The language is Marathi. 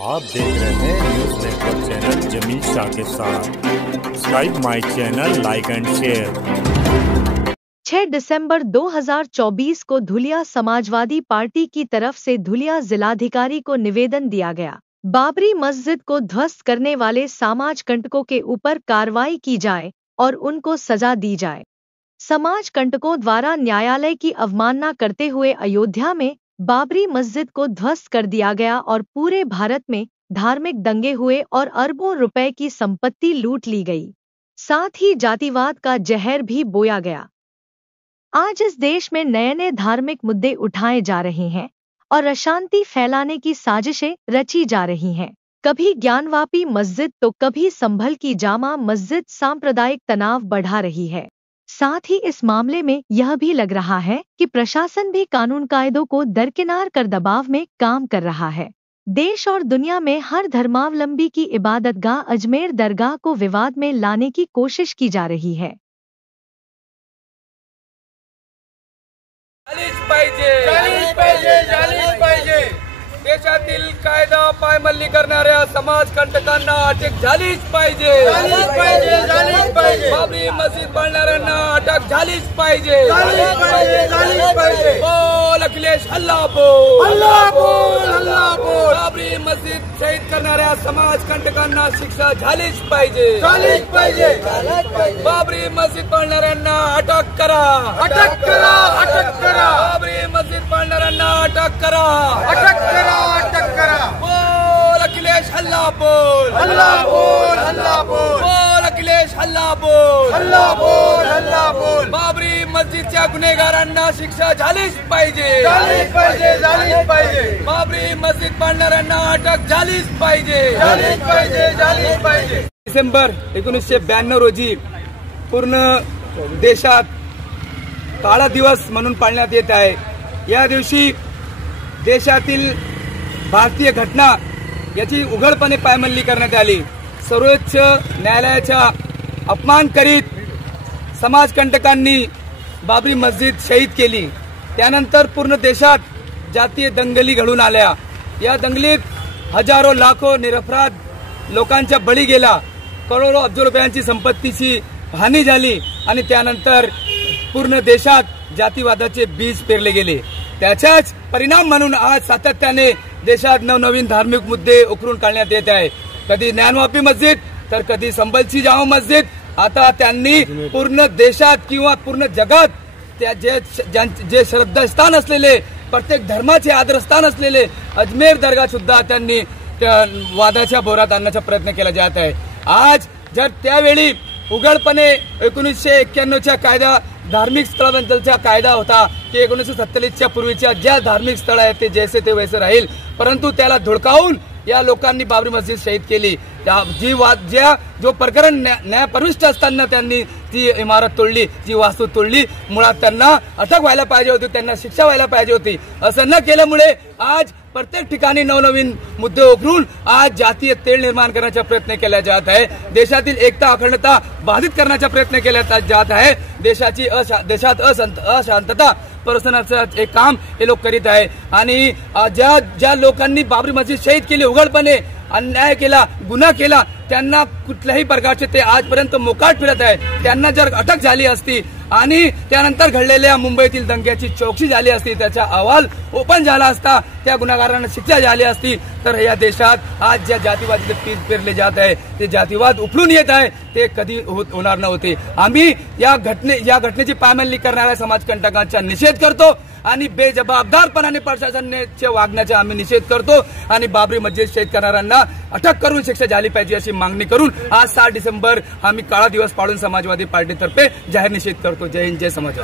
आप देख रहे हैं news network channel Jameel Shah के साथ। Subscribe my channel, like and share. 6 दिसंबर 2024 को धुलिया समाजवादी पार्टी की तरफ से धुलिया जिलाधिकारी को निवेदन दिया गया, बाबरी मस्जिद को ध्वस्त करने वाले समाज कंटकों के ऊपर कार्रवाई की जाए और उनको सजा दी जाए। समाज कंटकों द्वारा न्यायालय की अवमानना करते हुए अयोध्या में बाबरी मस्जिद को ध्वस्त कर दिया गया और पूरे भारत में धार्मिक दंगे हुए और अरबों रुपए की संपत्ति लूट ली गई। साथ ही जातिवाद का जहर भी बोया गया। आज इस देश में नए नए धार्मिक मुद्दे उठाए जा रहे हैं और अशांति फैलाने की साजिशें रची जा रही हैं। कभी ज्ञानवापी मस्जिद तो कभी संभल की जामा मस्जिद सांप्रदायिक तनाव बढ़ा रही है। साथ ही इस मामले में यह भी लग रहा है कि प्रशासन भी कानून कायदों को दरकिनार कर दबाव में काम कर रहा है। देश और दुनिया में हर धर्मावलंबी की इबादतगाह अजमेर दरगाह को विवाद में लाने की कोशिश की जा रही है। देशातील कायदा पायमल्ली करणाऱ्या समाज कंटकांना अटक झालीच पाहिजे। बाबरी मस्जिद बांधणाऱ्यांना अटक झालीच पाहिजे। बोल अखिलेश हल्ला बोल, बाबरी मस्जिद शहीद करणाऱ्या समाज कंटकांना शिक्षा झालीच पाहिजे। बाबरी मस्जिद बांधणाऱ्यांना अटक करा, बाबरी मस्जिद बांधणाऱ्यांना अटक करा। बोल अखिलेश हल्ला बोल, बोल अखिलेश हल्ला बोल। बाबरी मस्जिदच्या गुन्हेगारांना शिक्षा झालीच पाहिजे। बाबरी मस्जिद बांधणाऱ्यांना अटक झालीच पाहिजे। डिसेंबर 1992 रोजी पूर्ण देशात काळा दिवस म्हणून पाळण्यात येत आहे। या दिवशी देशातील भारतीय घटना याची उघडपणे पायमल्ली करण्यात आली। सर्वोच्च न्यायालयाचा अपमान करीत समाजकंटकांनी बाबरी मस्जिद शहीद केली। त्यानंतर पूर्ण देशात जातीय दंगली घडून आल्या। या दंगलीत हजारो लाखो निरपराध लोकांचा बळी गेला, करोडो अब्ज रुपयांची संपत्तीची हानी झाली आणि त्यानंतर पूर्ण देशात जातीवादाचे बीज पेरले गेले। त्याचाच परिणाम म्हणून आज सातत्याने देशात नवनवीन धार्मिक मुद्दे उकरून काढण्यात येत आहे। कधी ज्ञानवापी मस्जिद तर कधी संभलची जामा मस्जिद। आता त्यांनी पूर्ण देशात किंवा पूर्ण जगात त्या जे श्रद्धास्थान असलेले, प्रत्येक धर्माचे आदरस्थान असलेले अजमेर दर्गा सुद्धा त्यांनी वादाच्या भोरात आणण्याचा प्रयत्न केला जात आहे। आज जर त्यावेळी उघडपणे 1991च्या कायदा धार्मिक स्थळाबद्दलचा कायदा होता की 1947च्या पूर्वीच्या ज्या धार्मिक स्थळ आहेत ते जैसे ते वैसे राहील, परंतु त्याला धुडकावून या लोकांनी बाबरी मस्जिद शहीद केली। जो प्रकरण न्यायप्रविष्ट असताना त्यांनी ती इमारत तोडली, जी वास्तू तोडली, मुळात त्यांना अटक व्हायला पाहिजे होती, त्यांना शिक्षा व्हायला पाहिजे होती। असं न केल्यामुळे आज प्रत्येक ठिकाणी नवनवीन मुद्दे उकरून आज जातीय तेढ निर्माण करण्याचा प्रयत्न केला जात आहे। देशातील एकता अखंडता बाधित करण्याचा प्रयत्न केला जात आहे। देशात अशांतता पसरवण्याचं एक काम हे लोक करीत आहे। आणि ज्या लोकांनी बाबरी मस्जिद शहीद केली, उघडपणे अन्याय केला, गुन्हा केला, त्यांना कुठल्याही प्रकारचे ते आजपर्यंत मोकाट फिरत आहे। त्यांना जर अटक झाली असती आणि त्यानंतर घडलेल्या मुंबईतील दंग्याची चौकशी झाली असती, त्याचा अहवाल ओपन झाला असता, त्या गुन्हेगारांना शिक्षा झाली असती, तर या देशात आज ज्या जातीवादाचे पीक पेरले जात आहे ते जातीवाद उफलून येत आहे ते कधी होणार नव्हते। आम्ही या घटनेची पायमल्ली करणाऱ्या समाजकंटकांचा निषेध करतो आणि बेजबाबदारपणाने प्रशासनाचे वागण्याचा आम्ही निषेध करतो आणि बाबरी मस्जिद शहीद करणाऱ्यांना अटक करून शिक्षा झाली पाहिजे अशी मागणी करून आज 7 डिसेंबर आम्ही काळा दिवस पाळून समाजवादी पार्टीतर्फे जाहीर निषेध करतो। जय हिंद, जय समाजवादी।